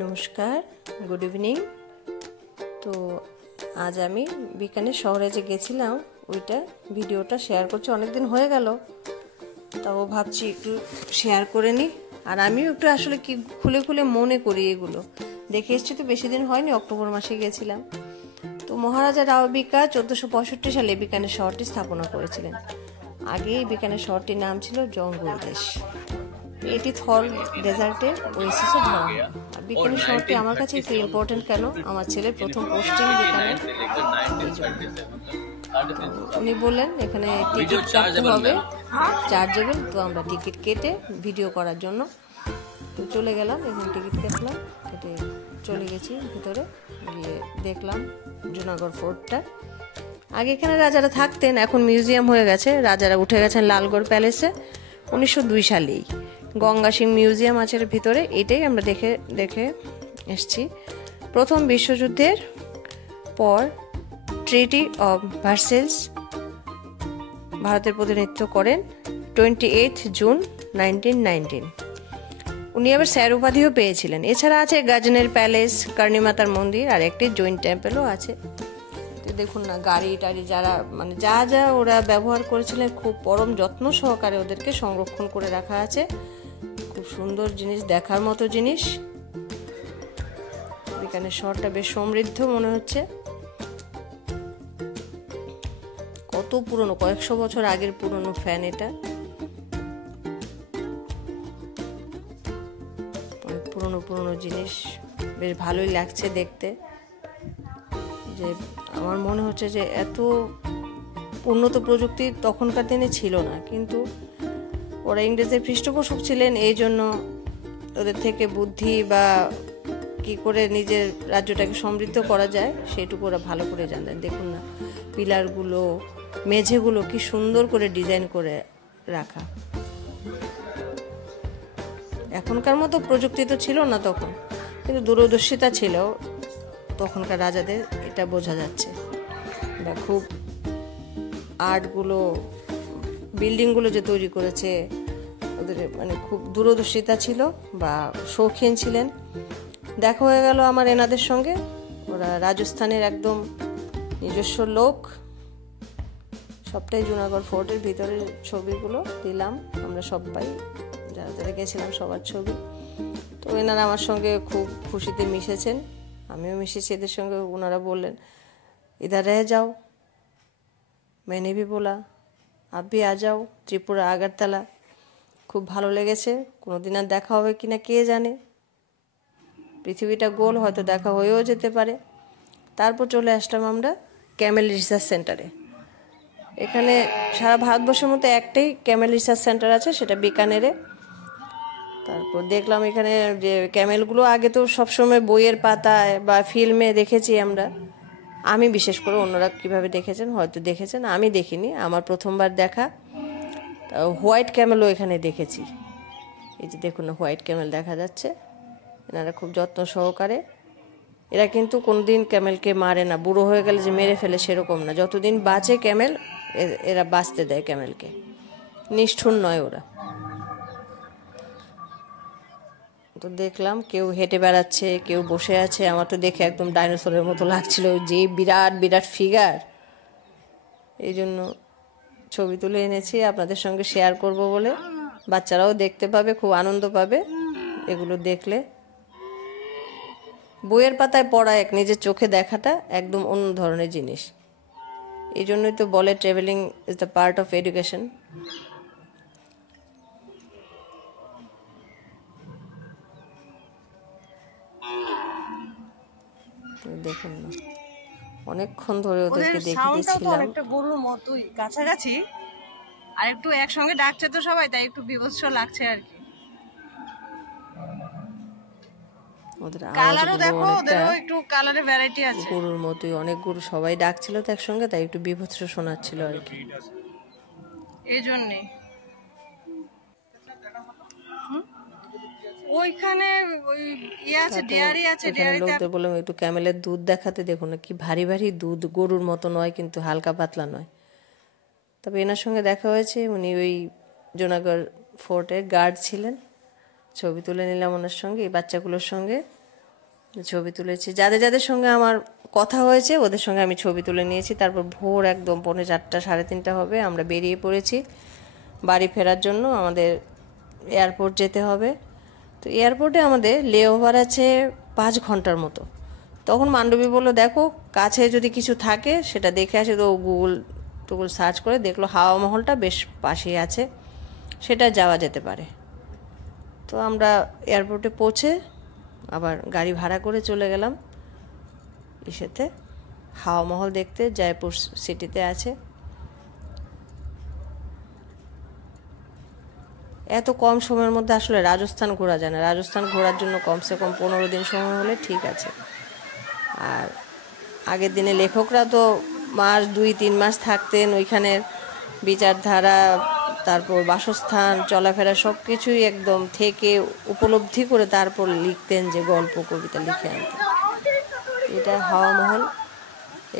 নমস্কার, good evening. তো আজ আমি বিকানের শহরে যে গেছিলাম ওইটা ভিডিওটা শেয়ার করছি। অনেকদিন হয়ে গেল, তাও ভাবছি একটু শেয়ার করে নিই। আর আমিও একটু আসলে কি খুলে খুলে মনে করি, এগুলো দেখে এসছি তো বেশি দিন হয়নি, অক্টোবর মাসে গেছিলাম। তো মহারাজা রাও বিকা 1465 সালে বিকানের শহরটি স্থাপনা করেছিলেন। আগে এই বিকানের শহরটির নাম ছিল জঙ্গল দেশ। এটি থল ডেজার্টের ওয়েসিসও ধরা হয়। বিকানের শহরটি আমার কাছে একটু ইম্পর্টেন্ট কেন, আমার ছেলের প্রথম পোস্টিং বিকানের, এই জন্য। উনি বললেন এখানে টিকিট কাটতে হবে, চার্জেবল। তো আমরা টিকিট কেটে ভিডিও করার জন্য তো চলে গেলাম। এখানে টিকিট কাটলাম, কেটে চলে গেছি ভিতরে, গিয়ে দেখলাম জুনাগড় ফোর্টটা। আগে এখানে রাজারা থাকতেন, এখন মিউজিয়াম হয়ে গেছে। রাজারা উঠে গেছেন লালগড় প্যালেসে 1902 সালেই। গঙ্গা সিং মিউজিয়াম আছে এর ভিতরে, এটাই আমরা দেখে এসছি। প্রথম বিশ্বযুদ্ধের পর ট্রিটি অফ ভার্সেলস ভারতের প্রতিনিধিত্ব করেন 28 জুন 1919। উনি আবার স্যার উপাধিও পেয়েছিলেন। এছাড়া আছে গাজনের প্যালেস, কর্ণীমাতার মন্দির, আর একটি জৈন টেম্পলও আছে। দেখুন না, গাড়ি টাড়ি যারা মানে যা যা ওরা ব্যবহার করেছিলেন, খুব পরম যত্ন সহকারে ওদেরকে সংরক্ষণ করে রাখা আছে। খুব সুন্দর জিনিস, দেখার মতো জিনিস। এখানে শহরটা বেশ সমৃদ্ধ মনে হচ্ছে। কত পুরনো, কয়েকশো বছর আগের পুরনো ফ্যান এটা। অনেক পুরনো পুরনো জিনিস, বেশ ভালোই লাগছে দেখতে। যে আমার মনে হচ্ছে যে এত উন্নত প্রযুক্তি তখনকার দিনে ছিল না, কিন্তু ওরা ইংরেজদের পৃষ্ঠপোষক ছিলেন, এই জন্য ওদের থেকে বুদ্ধি বা কি করে নিজের রাজ্যটাকে সমৃদ্ধ করা যায় সেটুকু ওরা ভালো করে জানতেন। দেখুন না, পিলারগুলো, মেঝেগুলো কি সুন্দর করে ডিজাইন করে রাখা। এখনকার মতো প্রযুক্তি তো ছিল না তখন, কিন্তু দূরদর্শিতা ছিল তখনকার রাজাদের, এটা বোঝা যাচ্ছে। বা খুব আর্টগুলো, বিল্ডিংগুলো যে তৈরি করেছে, ওদের মানে খুব দূরদর্শিতা ছিল বা শৌখিন ছিলেন। দেখা হয়ে গেল আমার এনাদের সঙ্গে, ওরা রাজস্থানের একদম নিজস্ব লোক। সবটাই জুনাগড় ফোর্টের ভিতরের ছবিগুলো দিলাম আমরা সবাই, যারা যারা গেছিলাম সবার ছবি। তো এনারা আমার সঙ্গে খুব খুশিতে মিশেছেন, আমিও মিশেছি এদের সঙ্গে। ওনারা বললেন ইধার রহে যাও, मैंने भी बोला आप भी आ जाओ, ত্রিপুরা আগরতলা। খুব ভালো লেগেছে। কোনোদিন আর দেখা হবে কিনা কে জানে, পৃথিবীটা গোল, হয়তো দেখা হয়েও যেতে পারে। তারপর চলে আসলাম আমরা ক্যামেল রিসার্চ সেন্টারে। এখানে সারা ভারতবর্ষের মধ্যে একটাই ক্যামেল রিসার্চ সেন্টার আছে, সেটা বিকানেরে। তারপর দেখলাম এখানে যে ক্যামেলগুলো আগে তো সবসময় বইয়ের পাতায় বা ফিল্মে দেখেছি আমরা, আমি বিশেষ করে, অন্যরা কিভাবে দেখেছেন হয়তো দেখেছেন, আমি দেখিনি, আমার প্রথমবার দেখা। হোয়াইট ক্যামেলও এখানে দেখেছি। এই যে দেখুন না, হোয়াইট ক্যামেল দেখা যাচ্ছে। এনারা খুব যত্ন সহকারে, এরা কিন্তু কোনোদিন ক্যামেলকে মারে না, বুড়ো হয়ে গেলে যে মেরে ফেলে সেরকম না। যতদিন বাঁচে ক্যামেল, এরা বাঁচতে দেয় ক্যামেলকে, নিষ্ঠুর নয় ওরা। তো দেখলাম কেউ হেঁটে বেড়াচ্ছে, কেউ বসে আছে। আমার তো দেখে একদম ডাইনোসরের মতো লাগছিল, যে বিরাট বিরাট ফিগার। এই জন্য ছবি তুলে এনেছি আপনাদের সঙ্গে শেয়ার করব বলে। বাচ্চারাও দেখতে পাবে, খুব আনন্দ পাবে এগুলো দেখলে। বইয়ের পাতায় পড়া এক, নিজের চোখে দেখাটা একদম অন্য ধরনের জিনিস। এই জন্যই তো বলে travelling is the part of education. দেখুন না, অনেকক্ষণ ধরে ওদেরকে দেখিয়েছিলাম। অনেকটা গরুর মতোই কাছাকাছি, আর একটু একসঙ্গে ডাকছে তো সবাই, তাই একটু বিভৎস লাগছে আর কি। ওদের কালারও দেখো, আওয়াজগুলো ওদেরও একটু কালারে ভ্যারাইটি আছে। গরুর মতোই, অনেক গরু, সবাই ডাকছিল তো একসঙ্গে, তাই একটু বিভৎস শোনাচ্ছিল আর কি। এই জন্যে ওইখানে ওই ইয়ে আছে, ডেয়ারি আছে, ডেয়ারিতে লোকদের বললাম একটু ক্যামেলের দুধ দেখাতে। দেখুন না কি ভারী ভারী দুধ, গরুর মতো নয় কিন্তু হালকা পাতলা নয়। তবে এনার সঙ্গে দেখা হয়েছে, উনি ওই জুনাগড় ফোর্টের গার্ড ছিলেন। ছবি তুলে নিলাম ওনার সঙ্গে, এই বাচ্চাগুলোর সঙ্গে। ছবি তুলেছি। যাদের যাদের সঙ্গে আমার কথা হয়েছে ওদের সঙ্গে আমি ছবি তুলে নিয়েছি। তারপর ভোর একদম 4:45 3:30 হবে, আমরা বেরিয়ে পড়েছি বাড়ি ফেরার জন্য। আমাদের এয়ারপোর্ট যেতে হবে। তো এয়ারপোর্টে আমাদের লেওভার আছে 5 ঘন্টার মতো। তখন মান্ডবী বলল, দেখো কাছে যদি কিছু থাকে সেটা দেখে আসে। তো গুগল সার্চ করে দেখলো হাওয়া মহলটা বেশ পাশেই আছে, সেটা যাওয়া যেতে পারে। তো আমরা এয়ারপোর্টে পৌঁছে আবার গাড়ি ভাড়া করে চলে গেলাম ইসেতে হাওয়া মহল দেখতে, জয়পুর সিটিতে আছে। এত কম সময়ের মধ্যে আসলে রাজস্থান ঘোরা যায় না। রাজস্থান ঘোরার জন্য কমসে কম 15 দিন সময় হলে ঠিক আছে। আর আগের দিনে লেখকরা তো মাস 2-3 মাস থাকতেন ওইখানের বিচারধারা, তারপর বাসস্থান, চলাফেরা সব কিছুই একদম থেকে উপলব্ধি করে তারপর লিখতেন, যে গল্প কবিতা লিখে আনতেন। এটা হাওয়া মহল।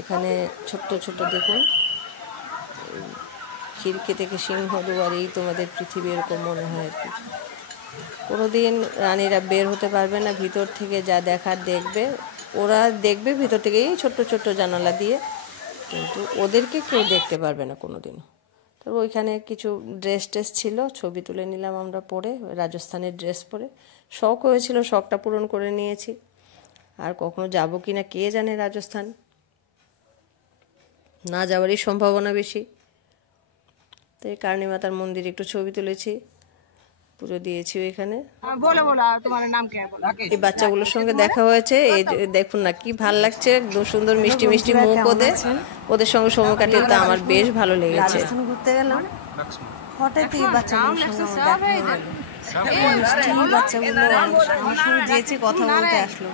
এখানে ছোট্ট ছোট্ট দেখুন খিড়কি থেকে সিংহদুয়ার, এই তোমাদের পৃথিবী, এরকম মনে হয় আর কি। কোনোদিন রানীরা বের হতে পারবে না, ভিতর থেকে যা দেখার দেখবে। ওরা দেখবে ভিতর থেকে এই ছোট্ট ছোট্ট জানালা দিয়ে, কিন্তু ওদেরকে কেউ দেখতে পারবে না কোনোদিন। তবে ওইখানে কিছু ড্রেস ছিল, ছবি তুলে নিলাম আমরা পরে, রাজস্থানের ড্রেস পরে। শখ হয়েছিল, শখটা পূরণ করে নিয়েছি। আর কখনো যাবো কি না কে জানে রাজস্থান, না যাওয়ারই সম্ভাবনা বেশি। তো এই কারণী মাতার মন্দিরে একটু ছবি তুলেছি, পুরো দিয়েছি ওইখানে। এই বাচ্চাগুলোর সঙ্গে দেখা হয়েছে, এই দেখুন না কি ভাল লাগছে, একদম সুন্দর মিষ্টি মিষ্টি মুখ ওদের সঙ্গে সময় কাটিয়ে তো আমার বেশ ভালো লেগেছে। ঘুরতে গেলাম, হঠাৎই বাচ্চাগুলোর সঙ্গে দেখা হয়ে গেল। বাচ্চাগুলো আমার সঙ্গে যেয়েছে, কথা বলতে আসলো,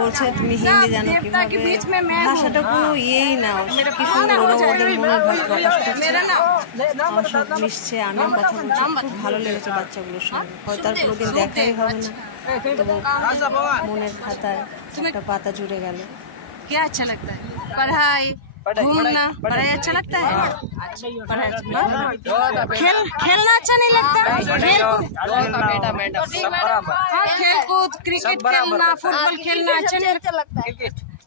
বলছে তুমি হিন্দি জানো কিভাবে, ভাষাটা কোনো ইয়েই না, কি সুন্দর ওরা ওদের মনের ভাব প্রকাশ করছে, আমার সঙ্গে মিশছে, আমিও কথা বলছি। খুব ভালো লেগেছে বাচ্চাগুলোর সঙ্গে। হয়তো আর কোনোদিন দেখাই হবে না, তবু মনের খাতায় একটা পাতা জুড়ে গেল। क्या अच्छा लगता है? पढ़ाई, घूमना, पढ़ाई अच्छा लगता है? खेलना अच्छा नहीं लगता? खेल कूद, क्रिकेट खेलना, फुटबॉल खेलना अच्छा नहीं लगता?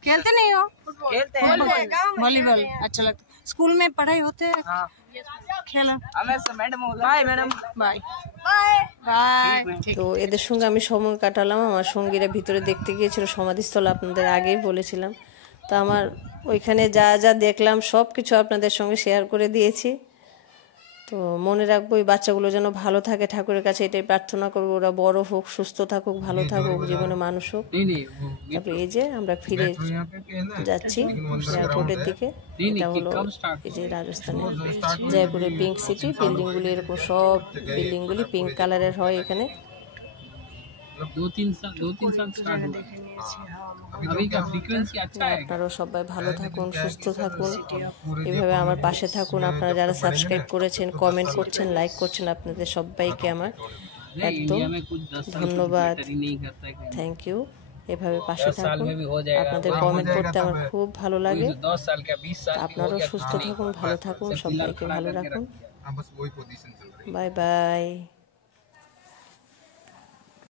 खेलते नहीं हो? वॉलीबॉल अच्छा लगता है। स्कूल में पढ़ाई होते है? खेला। Bye madam, bye bye. তো এদের সঙ্গে আমি সময় কাটালাম। আমার সঙ্গীরা ভিতরে দেখতে গিয়েছিল সমাধিস্থল, আপনাদের আগেই বলেছিলাম। তো আমার ওইখানে যা যা দেখলাম সব কিছু আপনাদের সঙ্গে শেয়ার করে দিয়েছি। তো মনে রাখবো এই বাচ্চাগুলো যেন ভালো থাকে, ঠাকুরের কাছে এটাই প্রার্থনা করবো, ওরা বড় হোক, সুস্থ থাকুক, ভালো থাকুক, জীবনে মানুষ হোক। তারপরে এই যে আমরা ফিরে যাচ্ছি এয়ারপোর্টের দিকে। এটা হলো এই যে রাজস্থানের জয়পুরের পিঙ্ক সিটি। বিল্ডিংগুলি এরকম, সব বিল্ডিংগুলি পিঙ্ক কালারের হয় এখানে। 2-3 साल स्टार्ट हुआ अभी का फ्रीक्वेंसी अच्छा है। আপনারাও সবাই ভালো থাকুন, সুস্থ থাকুন, এভাবে আমার পাশে থাকুন। আপনারা যারা সাবস্ক্রাইব করেছেন, কমেন্ট করছেন, লাইক করছেন, আপনাদের সবাইকে আমার একদম ধন্যবাদ, থ্যাংক ইউ। এভাবে পাশে থাকুন, আপনাদের কমেন্ট করতে আমার খুব ভালো লাগে। আপনারাও সুস্থ থাকুন, ভালো থাকুন, সবাইকে ভালো রাখুন। Bye bye.